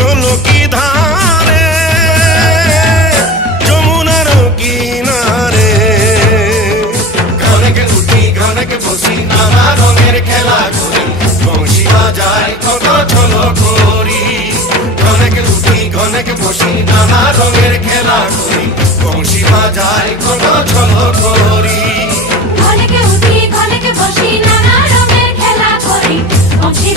চলো কি ধারে যমুনার কিনারে ঘনকে উঠি ঘনকে বসি নানা রঙের খেলা করি বংশী বাজাই কত চলো করি ঘনকে উঠি ঘনকে বসি নানা রঙের খেলা করি বংশী বাজাই কত চলো করি ঘনকে উঠি ঘনকে বসি নানা রঙের খেলা করি বংশী